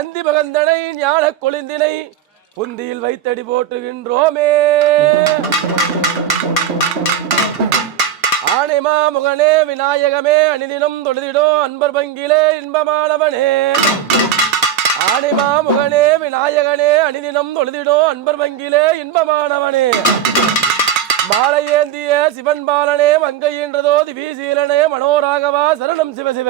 நந்தி மகந்தனை ஞான கொழுந்தினை புந்தியில் வைத்தடி போட்டுகின்றோமே. ஆனைமா முகனே விநாயகமே அணிதினம் தொழுதிடோ அன்பர் பங்கிலே இன்பமானவனே. ஆனைமா முகனே விநாயகனே அணிதினம் தொழுதிடோ அன்பர் பங்கிலே இன்பமானவனே. மாலை ஏந்திய சிவன் பாலனே மங்கையின்றதோ திவீசீலனே மனோராகவா சரணம் சிவசிவ.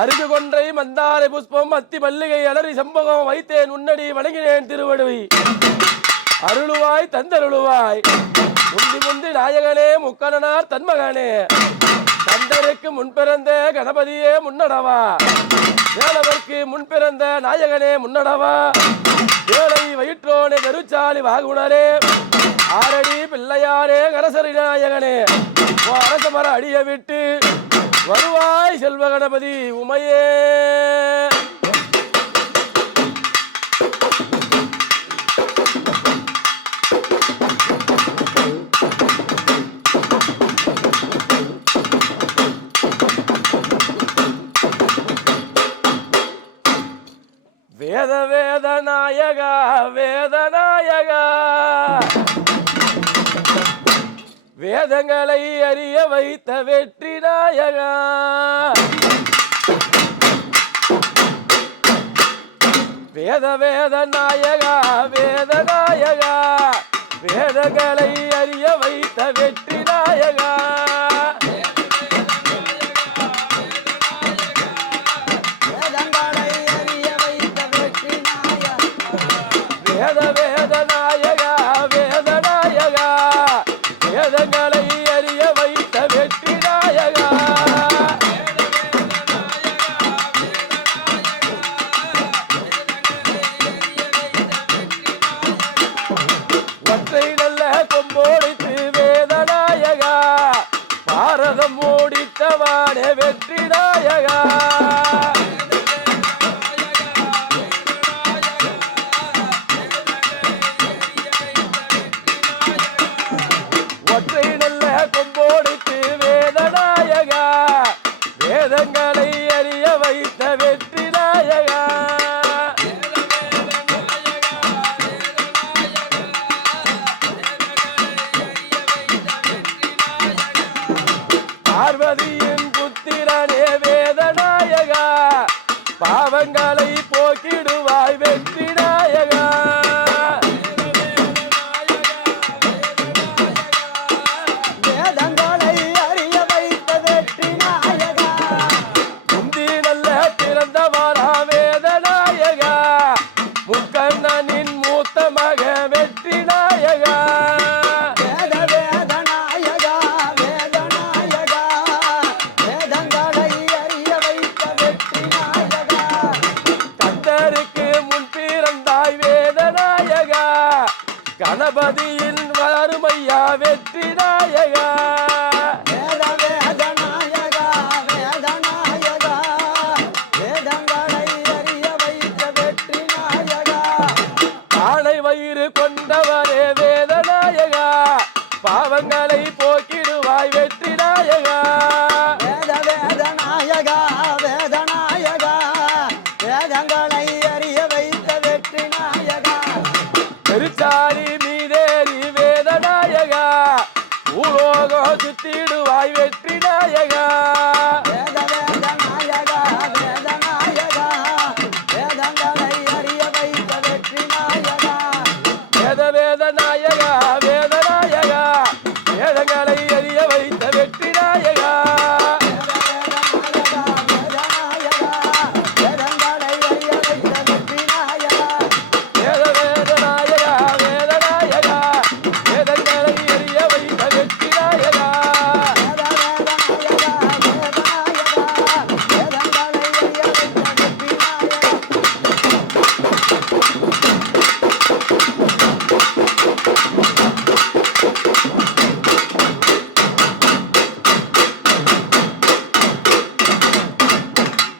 அருகு கொன்றை மந்தாரை புஷ்பம் அத்தி மல்லிகை அலறி சம்பகம் வைத்தேன் உன்னடி வணங்கினேன் திருவடுவை. அருளுவாய் தந்தருளுவாய் முந்தி முந்தி நாயகனே முக்கணனார் தன்மகனே. தந்தருக்கு முன்பிறந்த கணபதியே முன்னடவா. வேலவர்க்கு முன்பிறந்த நாயகனே முன்னடவா. வேலை வயிற்றோனே கருச்சாலி வாகுணரே. ஆரடி பிள்ளையாரே கரசரி நாயகனே. அரச மர அடிய விட்டு வருவாய் செல்வ கணபதி உமையே. வேத வேத நாயகா வேதநாயகா. வேதங்களை அறிய வைத்த வெற்றி நாயகா. வேத வேத நாயகா வேதநாயகா. வேதங்களை அறிய வைத்த வெற்றி நாயகா. வேத வேத நாயகா வேதநாயகா. வேதங்களை அறிய வைத்த வெற்றி நாயகா. ஒற்றை நல்ல கொம்போடித்து வேதநாயகா. பாரதம் ஓடித்தவானே வெற்றி நாயகா. ஒற்றை நல்ல கொம்போடித்து வேதநாயகா. வேதங்களை அறிய வைத்த வெற்றி நாயகா. பார்வதியின் புத்திரனே வேதநாயகா. பாவங்களை போக்கிடுவாய் வெற்றி நாயகா. பிறந்தவாரா வேதநாயகா. முக்கண்ணனின் மூத்த மக வெற்றி நாயகா. வேத வேதநாயகா வேதநாயகா. வேதங்களை அறிய வைத்த வெற்றி நாயகா. கந்தருக்கு முன் பிறந்தாய் வேதநாயகா. கணபதியின்